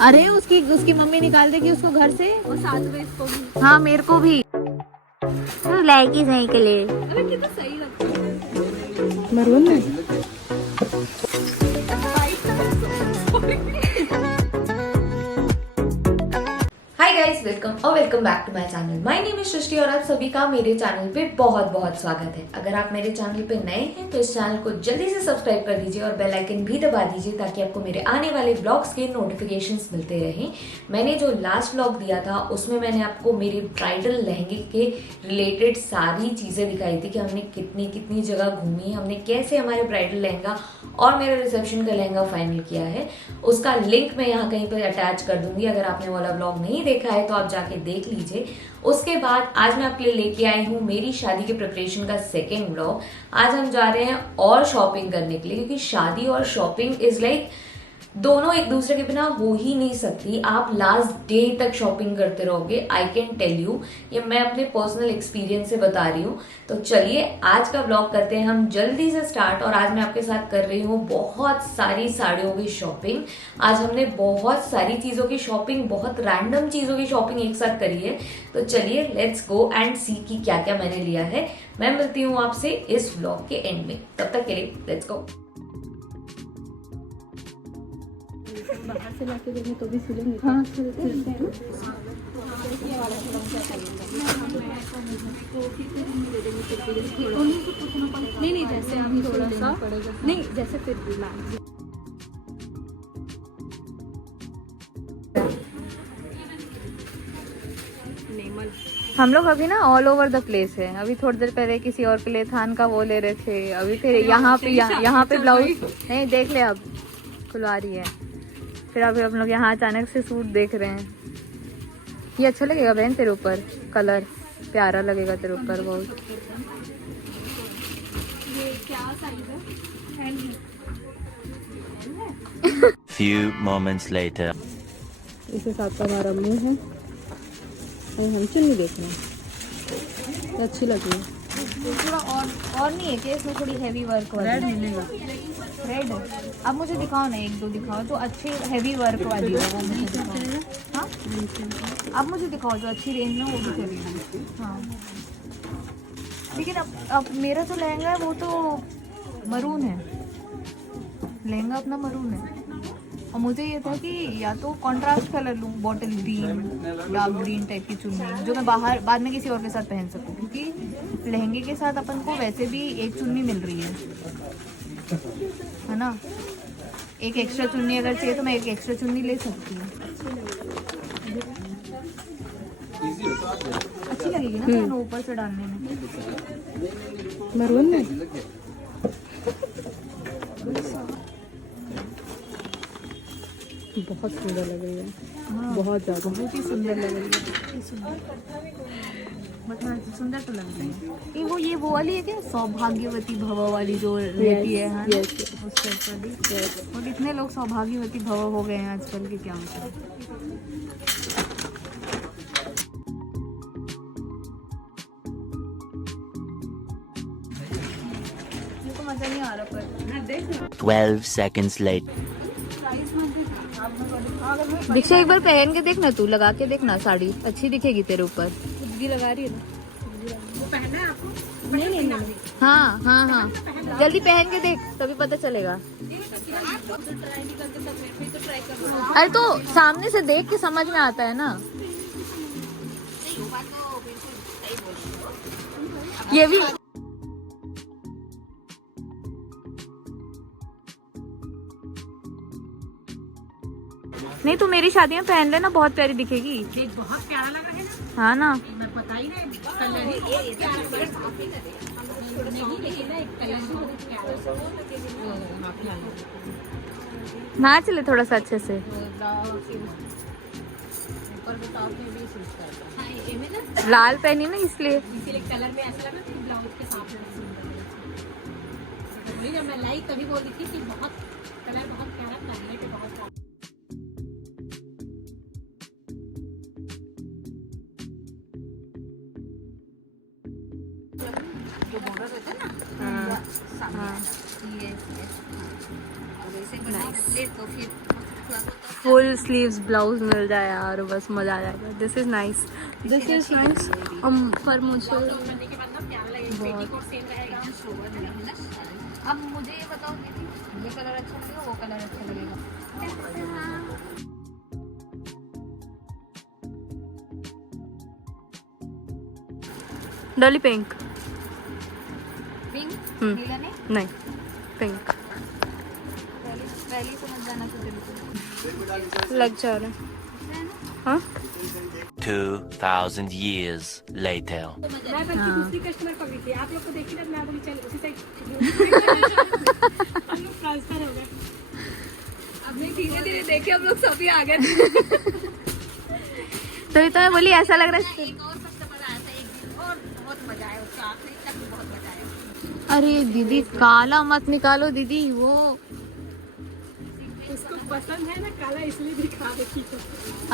अरे उसकी उसकी मम्मी निकाल देगी उसको घर से, और साथ में इसको भी। हाँ मेरे को भी लाएगी सही के लिए। अरे कितना सही लगता है मरून में। Hi guys, welcome back to my channel. My name is Srishti और आप सभी का मेरे चैनल पे बहुत बहुत स्वागत है। अगर आप मेरे चैनल पे नए हैं तो इस चैनल को जल्दी से सब्सक्राइब कर दीजिए और बेल आइकन भी दबा दीजिए ताकि आपको मेरे आने वाले ब्लॉग्स के नोटिफिकेशंस मिलते रहें। मैंने जो लास्ट ब्लॉग दिया था उसमें मैंने आपको मेरे ब्राइडल लहंगे के रिलेटेड सारी चीज़ें दिखाई थी कि हमने कितनी कितनी जगह घूमी, हमने कैसे हमारे ब्राइडल लहंगा और मेरे रिसेप्शन का लहंगा फाइनल किया है। उसका लिंक मैं यहाँ कहीं पर अटैच कर दूंगी। अगर आपने वाला ब्लॉग नहीं देखा है तो आप जाके देख लीजिए। उसके बाद आज मैं आपके लिए लेके आई हूँ मेरी शादी के प्रिपरेशन का सेकेंड ब्लॉग। आज हम जा रहे हैं और शॉपिंग करने के लिए, क्योंकि शादी और शॉपिंग इज लाइक दोनों एक दूसरे के बिना हो ही नहीं सकती। आप लास्ट डे तक शॉपिंग करते रहोगे, आई कैन टेल यू। ये मैं अपने पर्सनल एक्सपीरियंस से बता रही हूँ। तो चलिए आज का ब्लॉग करते हैं हम जल्दी से स्टार्ट। और आज मैं आपके साथ कर रही हूँ बहुत सारी साड़ियों की शॉपिंग। आज हमने बहुत सारी चीज़ों की शॉपिंग, बहुत रैंडम चीज़ों की शॉपिंग एक साथ करी है। तो चलिए लेट्स गो एंड सी कि क्या क्या मैंने लिया है। मैं मिलती हूँ आपसे इस ब्लॉग के एंड में, तब तक के लिए लेट्स गो। बाहर से लाके देंगे तो भी सिलेंगे। हाँ सिलते हैं। नहीं नहीं, जैसे हम थोड़ा सा नहीं, जैसे फिर हम लोग अभी ना ऑल ओवर द प्लेस है। अभी थोड़ी देर पहले किसी और के लिए थान का वो ले रहे थे, अभी फिर यहाँ पे ब्लाउज नहीं देख ले, अब खुलवा रही है। फिर अभी हम लोग यहाँ अचानक से सूट देख रहे हैं। ये अच्छा लगेगा बहन तेरे ऊपर, कलर प्यारा लगेगा तेरे ऊपर बहुत। ये क्या साइज है? Few moments later. इसे साथ का हमारा मुँह है और हम चुन्नी देख रहे हैं, अच्छी लगी है। थोड़ा और नहीं है कि इसमें थोड़ी हैवी वर्क वाली रेड मिलेगा। रेड अब मुझे दिखाओ ना, एक दो दिखाओ जो अच्छी हैवी वर्क वाली हो, वो मुझे दिखाओ। हाँ अब मुझे दिखाओ जो अच्छी रेंज में, वो भी चलेगी। हाँ लेकिन अब मेरा जो लहंगा है वो तो मरून है, लहंगा अपना मरून है। और मुझे ये था कि या तो कॉन्ट्रास्ट कलर लूँ, bottle green, dark green type की चुन्नी, जो मैं बाहर बाद में किसी और के साथ पहन सकूँ, क्योंकि लहंगे के साथ अपन को वैसे भी एक चुन्नी मिल रही है ना। एक एक्स्ट्रा चुन्नी अगर चाहिए तो मैं एक एक्स्ट्रा चुन्नी ले सकती हूँ। अच्छी लगेगी ना दोनों ऊपर से डालने में। मरून में बहुत सुंदर लग रही है। हाँ, बहुत ज़्यादा बहुत ही सुंदर लग रही है। सुंदर तो लग रही है। ये वो वाली है क्या, सौभाग्यवती भव वाली जो रहती है, हाँ yes, उस टाइप वाली। और कितने लोग सौभाग्यवती भव हो गए हैं आजकल के, क्या होता है। मेरे को मजा नहीं आ रहा पर 12 seconds later. दीक्षा एक बार पहन के देखना, तू लगा के देखना, साड़ी अच्छी दिखेगी तेरे ऊपर। खुद लगा रही है ना, वो पहनना है आपको? नहीं नहीं नहीं, हाँ हाँ हाँ जल्दी पहन के देख, तभी पता चलेगा। अरे तो सामने से देख के समझ में आता है ना। ये भी नहीं, तू मेरी शादी में पहन लेना, बहुत प्यारी दिखेगी। बहुत प्यारा लगा है ना। हाँ ना, मैं पता ही नहीं कलर ही नाच ले थोड़ा सा अच्छे से। लाल पहनी ना इसलिए। कलर में ऐसा लगा कि ब्लाउज के साथ में जब मैं लाई तभी बोल रही थी कि बहुत कलर बहुत प्यारा, पहनने पे बहुत प्यारा। जो बॉर्डर होते हैं ना, हाँ यस यस। और ऐसे बना ले तो फिर फुल स्लीव्स ब्लाउज मिल जाए यार, बस मजा आ जाएगा। This is nice, this is nice. पर मुझे करने के बाद ना प्यारा लगेगा, पेटीकोट सेम रहेगा। अब मुझे ये बताओ दीदी, ये कलर अच्छा लगेगा, वो कलर अच्छा लगेगा? डॉली पिंक। पिंक? हम्म। नीला नहीं? नहीं, पिंक पहली समझ जाना तो बिल्कुल लग जा रहा है। हाँ 2,000 years later. मैं बल्कि दूसरी कस्टमर पकड़ी थी, आप लोग को देखी ना, मैं बोली चल उसी साइड हम लोग ट्रांसफर हो गए। अब मैं धीरे धीरे देखे हम लोग सभी आ गए। तो मैं बोली ऐसा लग रहा है। एक और कस्टमर आया था एक दिन और बहुत मजा आया उसका, आखिरी तक बहुत मजा आया। अरे दीदी काला मत निकालो दीदी, वो उसको पसंद है ना काला, इसलिए दिखा देती है।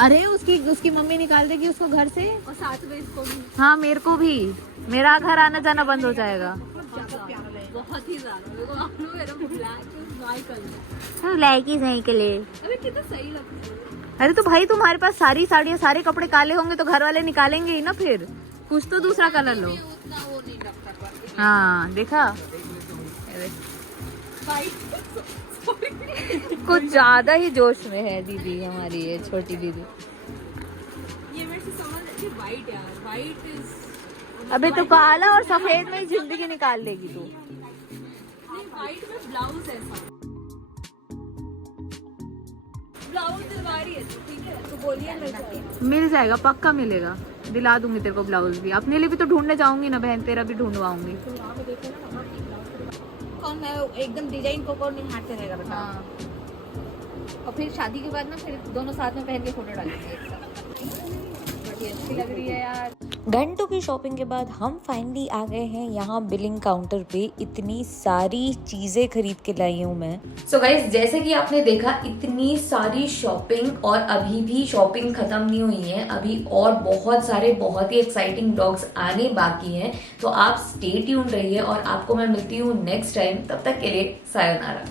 अरे उसकी मम्मी निकाल देगी उसको घर से। और साथ में इसको भी हाँ मेरे को भी, मेरा घर आना जाना बंद हो जाएगा। ज्यादा प्यारा लगेगा, बहुत ही ज्यादा। मेरे को आप लोग मेरा ब्लैक वाई कलर, हम लाइकी नहीं के लिए। अरे कितना सही लगता है। अरे तो भाई तुम्हारे पास सारी साड़ियाँ सारे कपड़े काले होंगे तो घर वाले निकालेंगे ही ना, फिर कुछ तो दूसरा कलर लो। उतना वो नहीं लगता पर हाँ देखा, कुछ ज्यादा ही जोश में है दीदी हमारी ये छोटी दीदी। ये मेरे से समझ अच्छी वाइट यार, वाइट इज अबे तो काला और सफेद में ही जिंदगी निकाल लेगी तू। नहीं, वाइट में ब्लाउज ऐसा ब्लाउज दिलवा रही है तो ठीक है, तो बोलिए मैं मिल जाएगा, पक्का मिलेगा, दिला दूंगी तेरे को ब्लाउज भी। अपने लिए भी तो ढूंढने जाऊंगी ना बहन, तेरा भी ढूंढवाऊंगी। कौन है एकदम डिजाइन को कौन निहारते रहेगा बेटा। हाँ। और फिर शादी के बाद ना फिर दोनों साथ में पहन के फोटो डालेंगे एक साथ। बड़ी अच्छी लग रही है यार। घंटों की शॉपिंग के बाद हम फाइनली आ गए हैं यहाँ बिलिंग काउंटर पे। इतनी सारी चीजें खरीद के लाई हूँ मैं। सो गाइस, जैसे कि आपने देखा इतनी सारी शॉपिंग, और अभी भी शॉपिंग खत्म नहीं हुई है। अभी और बहुत सारे बहुत ही एक्साइटिंग ब्लॉग्स आने बाकी हैं, तो आप स्टे ट्यून रहिए और आपको मैं मिलती हूँ नेक्स्ट टाइम। तब तक के लिए सायोनारा।